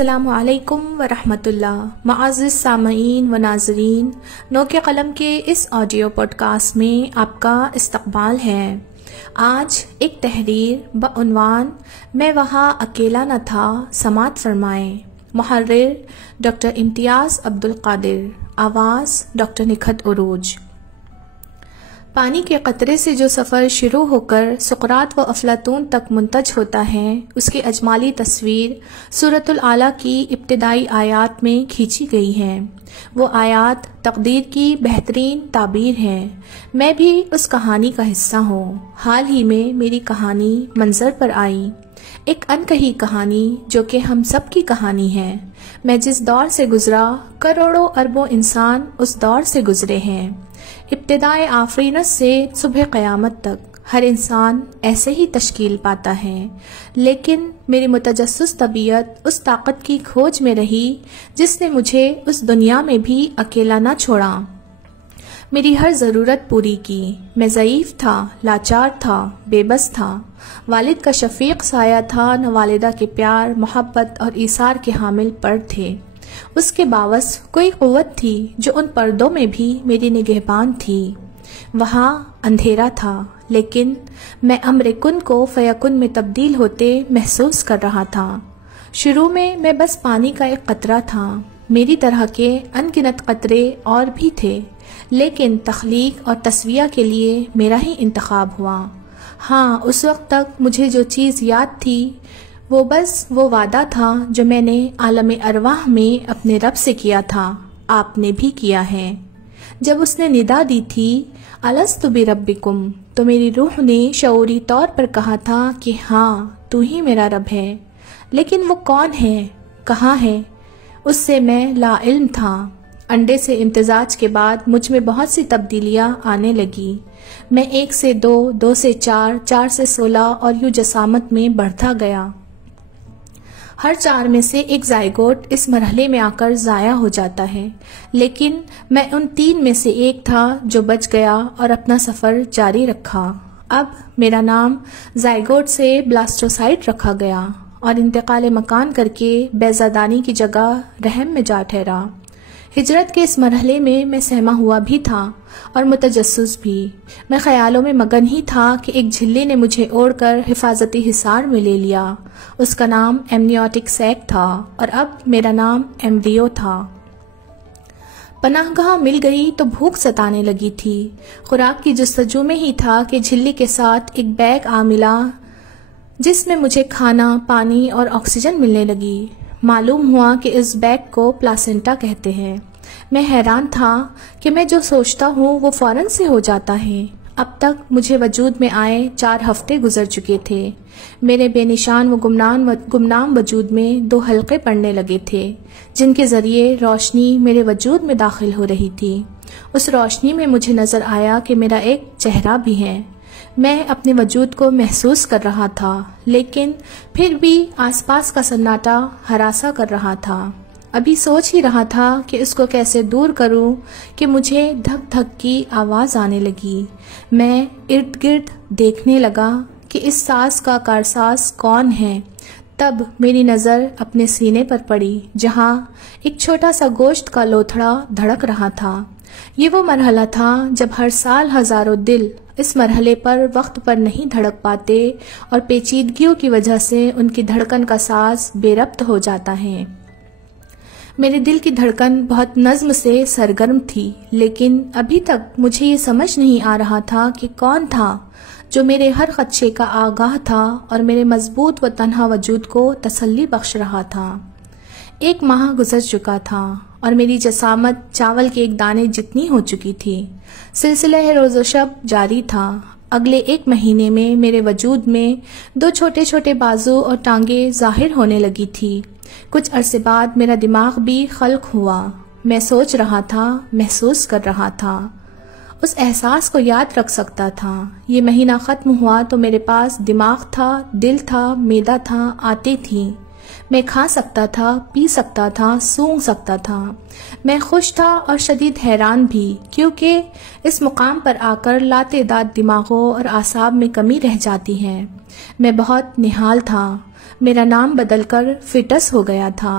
अस्सलामु अलैकुम वरहमतुल्लाह। मुअज़्ज़िज़ सामईन व नाज़रीन, नो के कलम के इस ऑडियो पॉडकास्ट में आपका इस्तकबाल है। आज एक तहरीर बउन्वान मैं वहाँ अकेला न था समात फरमाएं। मुहर्रिर डॉक्टर इम्तियाज़ अब्दुल कादिर, आवाज़ डॉक्टर निखत उरूज। पानी के कतरे से जो सफ़र शुरू होकर सुक़रात व अफलातून तक मुंतज होता है, उसकी अजमाली तस्वीर सूरतुल आला की इब्तिदाई आयात में खींची गई है। वो आयात तकदीर की बेहतरीन ताबीर है। मैं भी उस कहानी का हिस्सा हूँ। हाल ही में मेरी कहानी मंजर पर आई, एक अनकही कहानी जो कि हम सब की कहानी है। मैं जिस दौर से गुजरा, करोड़ों अरबों इंसान उस दौर से गुजरे हैं। इब्तिदाए आफरीनत से सुबह क़यामत तक हर इंसान ऐसे ही तश्कील पाता है, लेकिन मेरी मुतजस्सिस तबीयत उस ताकत की खोज में रही जिसने मुझे उस दुनिया में भी अकेला न छोड़ा, मेरी हर ज़रूरत पूरी की। मैं ज़ईफ़ था, लाचार था, बेबस था। वालिद का शफ़ीक़ साया था, न वालिदा के प्यार, मोहब्बत और ईसार के हामिल पर्द थे। उसके बावस कोई क़ुव्वत थी जो उन पर्दों में भी मेरी निगहबान थी। वहाँ अंधेरा था, लेकिन मैं अम्र कुन को फ़यकुन में तब्दील होते महसूस कर रहा था। शुरू में मैं बस पानी का एक कतरा था। मेरी तरह के अनगिनत कतरे और भी थे, लेकिन तख्लीक और तस्विया के लिए मेरा ही इंतखाब हुआ। हाँ, उस वक्त तक मुझे जो चीज़ याद थी वो बस वो वादा था जो मैंने आलम अरवाह में अपने रब से किया था। आपने भी किया है। जब उसने निदा दी थी अलस्तु बिरब्बिकुम, तो मेरी रूह ने शऊरी तौर पर कहा था कि हाँ, तू ही मेरा रब है। लेकिन वो कौन है, कहाँ है, उससे मैं लाइल्म था। अंडे से इम्तिजाज के बाद मुझ में बहुत सी तब्दीलियाँ आने लगी। मैं 1 से 2, 2 से 4, 4 से 16 और यूँ जसामत में बढ़ता गया। हर 4 में से एक ज़ायगोट इस मरहले में आकर ज़ाया हो जाता है, लेकिन मैं उन 3 में से एक था जो बच गया और अपना सफ़र जारी रखा। अब मेरा नाम ज़ायगोट से ब्लास्टोसाइट रखा गया और इंतकाल मकान करके बैज़ादानी की जगह रहम में जा ठहरा। हिजरत के इस मरहले में मैं सहमा हुआ भी था और मुतजस्सिस भी। मैं ख्यालों में मगन ही था कि एक झिल्ली ने मुझे ओढ़कर हिफाजती हिसार में ले लिया। उसका नाम एमनियोटिक सैक था और अब मेरा नाम एम्ब्रियो था। पनाहगाह मिल गई तो भूख सताने लगी थी। खुराक की जुस्तजू में ही था कि झिल्ली के साथ एक बैग आ मिला जिसमें मुझे खाना, पानी और ऑक्सीजन मिलने लगी। मालूम हुआ कि इस बैग को प्लासेंटा कहते हैं। मैं हैरान था कि मैं जो सोचता हूँ वो फौरन से हो जाता है। अब तक मुझे वजूद में आए 4 हफ्ते गुजर चुके थे। मेरे बेनिशान व गुमनाम वजूद में 2 हल्के पड़ने लगे थे, जिनके ज़रिए रोशनी मेरे वजूद में दाखिल हो रही थी। उस रोशनी में मुझे नज़र आया कि मेरा एक चेहरा भी है। मैं अपने वजूद को महसूस कर रहा था, लेकिन फिर भी आसपास का सन्नाटा हरासा कर रहा था। अभी सोच ही रहा था कि इसको कैसे दूर करूं कि मुझे धक धक की आवाज़ आने लगी। मैं इर्द गिर्द देखने लगा कि इस सांस का कारसाज कौन है। तब मेरी नज़र अपने सीने पर पड़ी, जहाँ एक छोटा सा गोश्त का लोथड़ा धड़क रहा था। ये वो मरहला था जब हर साल हज़ारों दिल इस मरहले पर वक्त पर नहीं धड़क पाते और पेचीदगियों की वजह से उनकी धड़कन का साज बेरब्त हो जाता है। मेरे दिल की धड़कन बहुत नज़्म से सरगर्म थी, लेकिन अभी तक मुझे ये समझ नहीं आ रहा था कि कौन था जो मेरे हर खदशे का आगाह था और मेरे मजबूत व तन्हा वजूद को तसल्ली बख्श रहा था। 1 माह गुजर चुका था और मेरी जसामत चावल के एक दाने जितनी हो चुकी थी। सिलसिला रोज़ो शब जारी था। अगले 1 महीने में मेरे वजूद में 2 छोटे छोटे बाजू और टांगे जाहिर होने लगी थी। कुछ अरसे बाद मेरा दिमाग भी खल्क हुआ। मैं सोच रहा था, महसूस कर रहा था, उस एहसास को याद रख सकता था। ये महीना ख़त्म हुआ तो मेरे पास दिमाग था, दिल था, मैदा था, आंतें थीं। मैं खा सकता था, पी सकता था, सूंघ सकता था। मैं खुश था और शदीद हैरान भी, क्योंकि इस मुकाम पर आकर लातेदाद दिमागों और आसाब में कमी रह जाती है। मैं बहुत निहाल था। मेरा नाम बदलकर फिटस हो गया था।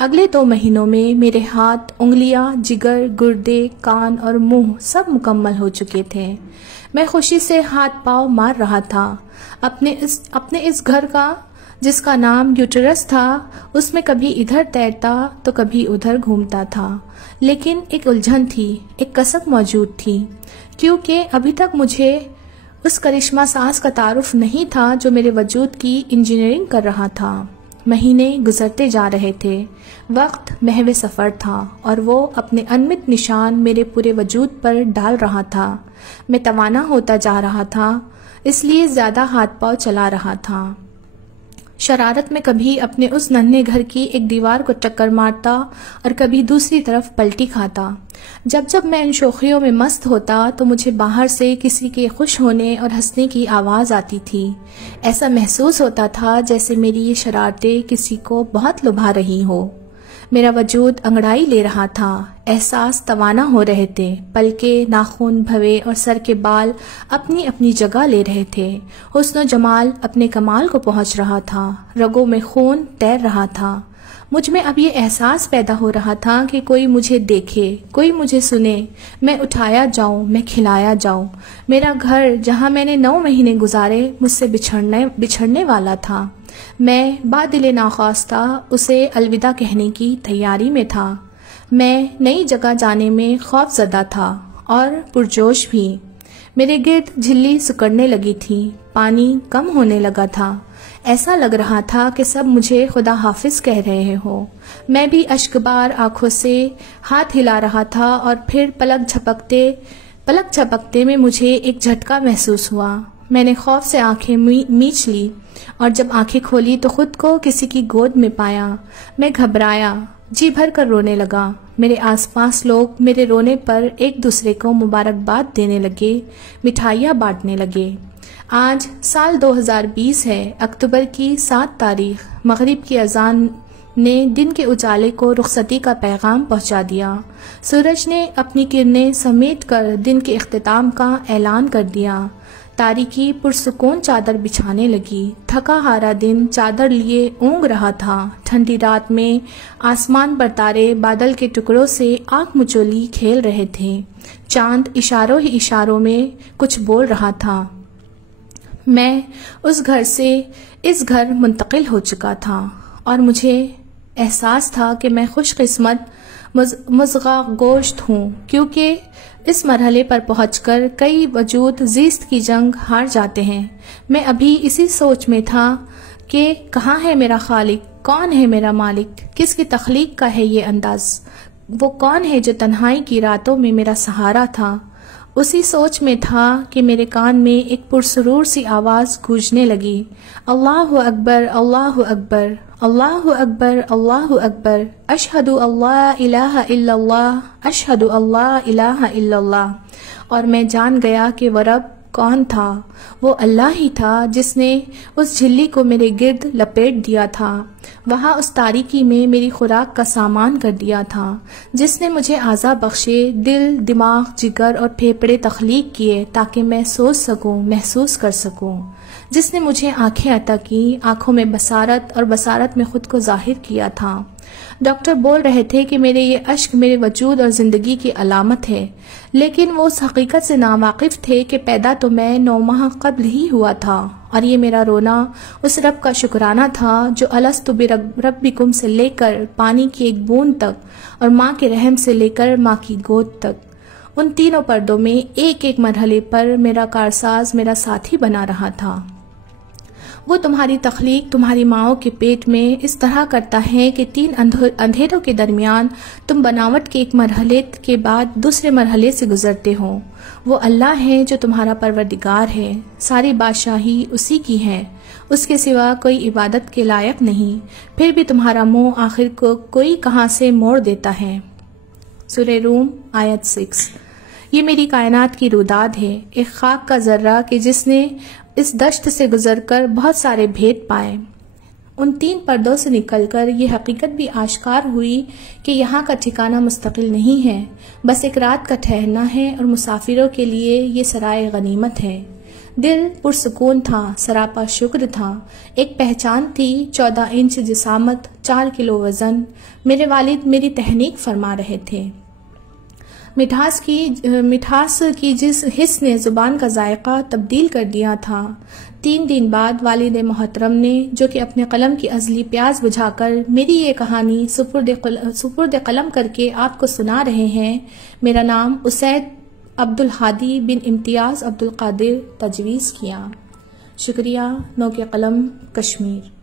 अगले 2 महीनों में मेरे हाथ, उंगलियां, जिगर, गुर्दे, कान और मुंह सब मुकम्मल हो चुके थे। मैं खुशी से हाथ पांव मार रहा था। अपने इस घर का जिसका नाम यूटेरस था, उसमें कभी इधर तैरता तो कभी उधर घूमता था। लेकिन एक उलझन थी, एक कसक मौजूद थी, क्योंकि अभी तक मुझे उस करिश्मा सांस का तारुफ नहीं था जो मेरे वजूद की इंजीनियरिंग कर रहा था। महीने गुजरते जा रहे थे, वक्त महवे सफ़र था और वो अपने अनमित निशान मेरे पूरे वजूद पर डाल रहा था। मैं तवाना होता जा रहा था, इसलिए ज़्यादा हाथ पांव चला रहा था। शरारत में कभी अपने उस नन्हे घर की एक दीवार को टक्कर मारता और कभी दूसरी तरफ पलटी खाता। जब जब मैं इन शोखियों में मस्त होता तो मुझे बाहर से किसी के खुश होने और हंसने की आवाज़ आती थी। ऐसा महसूस होता था जैसे मेरी ये शरारतें किसी को बहुत लुभा रही हो। मेरा वजूद अंगड़ाई ले रहा था, एहसास तवाना हो रहे थे, पलके, नाखून, भवे और सर के बाल अपनी अपनी जगह ले रहे थे। हुस्न जमाल अपने कमाल को पहुंच रहा था, रगों में खून तैर रहा था। मुझ में अब ये एहसास पैदा हो रहा था कि कोई मुझे देखे, कोई मुझे सुने, मैं उठाया जाऊं, मैं खिलाया जाऊं। मेरा घर जहां मैंने 9 महीने गुजारे मुझसे बिछड़ने वाला था। मैं बादिले नाख्वास्ता उसे अलविदा कहने की तैयारी में था। मैं नई जगह जाने में खौफजदा था और पुरजोश भी। मेरे गिर्द झिल्ली सिकुड़ने लगी थी, पानी कम होने लगा था। ऐसा लग रहा था कि सब मुझे खुदा हाफिज कह रहे हो। मैं भी अश्कबार आंखों से हाथ हिला रहा था और फिर पलक झपकते में मुझे एक झटका महसूस हुआ। मैंने खौफ से आंखें मीच ली और जब आंखें खोली तो खुद को किसी की गोद में पाया। मैं घबराया, जी भर कर रोने लगा। मेरे आसपास लोग मेरे रोने पर एक दूसरे को मुबारकबाद देने लगे, मिठाइयाँ बांटने लगे। आज साल 2020 है, अक्टूबर की 7 तारीख। मगरिब की अजान ने दिन के उजाले को रुखसती का पैगाम पहुंचा दिया। सूरज ने अपनी किरणें समेट कर दिन के इख्तिताम का ऐलान कर दिया। तारीकी पुरसुकून चादर बिछाने लगी। थका हारा दिन चादर लिए ऊँग रहा था। ठंडी रात में आसमान पर तारे बादल के टुकड़ों से आँख मुचोली खेल रहे थे। चांद इशारों ही इशारों में कुछ बोल रहा था। मैं उस घर से इस घर मुंतकिल हो चुका था और मुझे एहसास था कि मैं खुशकिस्मत मुज़गा गोश्त हूँ, क्योंकि इस मरहले पर पहुंचकर कई वजूद ज़ीस्त की जंग हार जाते हैं। मैं अभी इसी सोच में था कि कहाँ है मेरा खालिक, कौन है मेरा मालिक, किसकी तख्लीक का है ये अंदाज़, वो कौन है जो तन्हाई की रातों में मेरा सहारा था। उसी सोच में था कि मेरे कान में एक पुरसरूर सी आवाज़ गूंजने लगी, अल्लाहु अकबर, अल्लाहु अकबर, अल्लाहु अकबर, अल्लाहु अकबर, अशहदु अल्लाह इलाहा इल्लल्लाह, अशहदु अल्लाह इलाहा इल्लल्लाह। और मैं जान गया कि वह रब कौन था। वो अल्लाह ही था जिसने उस झिल्ली को मेरे गिर्द लपेट दिया था, वहाँ उस तारीकी में मेरी खुराक का सामान कर दिया था, जिसने मुझे आज़ा बख्शे, दिल, दिमाग, जिगर और फेफड़े तख्लीक किए ताकि मैं सोच सकूं, महसूस कर सकूं, जिसने मुझे आंखें अता की, आंखों में बसारत और बसारत में खुद को जाहिर किया था। डॉक्टर बोल रहे थे कि मेरे ये अश्क मेरे वजूद और ज़िंदगी की अलामत है, लेकिन वो उस हकीकत से नावाकिफ़ थे कि पैदा तो मैं 9 माह कबल ही हुआ था और ये मेरा रोना उस रब का शुक्राना था जो अलस्तु बिरब्बिकुम से लेकर पानी की एक बूंद तक और माँ के रहम से लेकर माँ की गोद तक, उन तीनों पर्दों में एक एक मरहले पर मेरा कारसाज, मेरा साथी बना रहा था। वो तुम्हारी तख्लीक तुम्हारी माओं के पेट में इस तरह करता है कि 3 अंधेरों के दरमियान तुम बनावट के एक मरहले के बाद दूसरे मरहले से गुजरते हो। वो अल्लाह है जो तुम्हारा परवरदिगार है, सारी बादशाही उसी की है, उसके सिवा कोई इबादत के लायक नहीं। फिर भी तुम्हारा मुंह आखिर को कोई कहाँ से मोड़ देता है। सूरह रूम आयत 6। ये मेरी कायनात की रुदाद है, एक खाक का जर्रा कि जिसने इस दश्त से गुजरकर बहुत सारे भेद पाए। उन 3 पर्दों से निकलकर ये हकीकत भी आश्कार हुई कि यहाँ का ठिकाना मुस्तकिल नहीं है, बस एक रात का ठहरना है और मुसाफिरों के लिए ये सराय गनीमत है। दिल पुरसुकून था, सरापा शुक्र था। एक पहचान थी, 14 इंच जिसामत, 4 किलो वजन। मेरे वालिद मेरी तहनीक फरमा रहे थे। मिठास की जिस हिस्स ने जुबान का जायका तब्दील कर दिया था। 3 दिन बाद वालिद मोहतरम ने, जो कि अपने कलम की अजली प्यास बुझाकर मेरी ये कहानी सुपुर्द कलम करके आपको सुना रहे हैं। मेरा नाम उसैद अब्दुल हादी बिन इम्तियाज़ अब्दुल कादिर तजवीज़ किया। शुक्रिया। नौ के कलम, कश्मीर।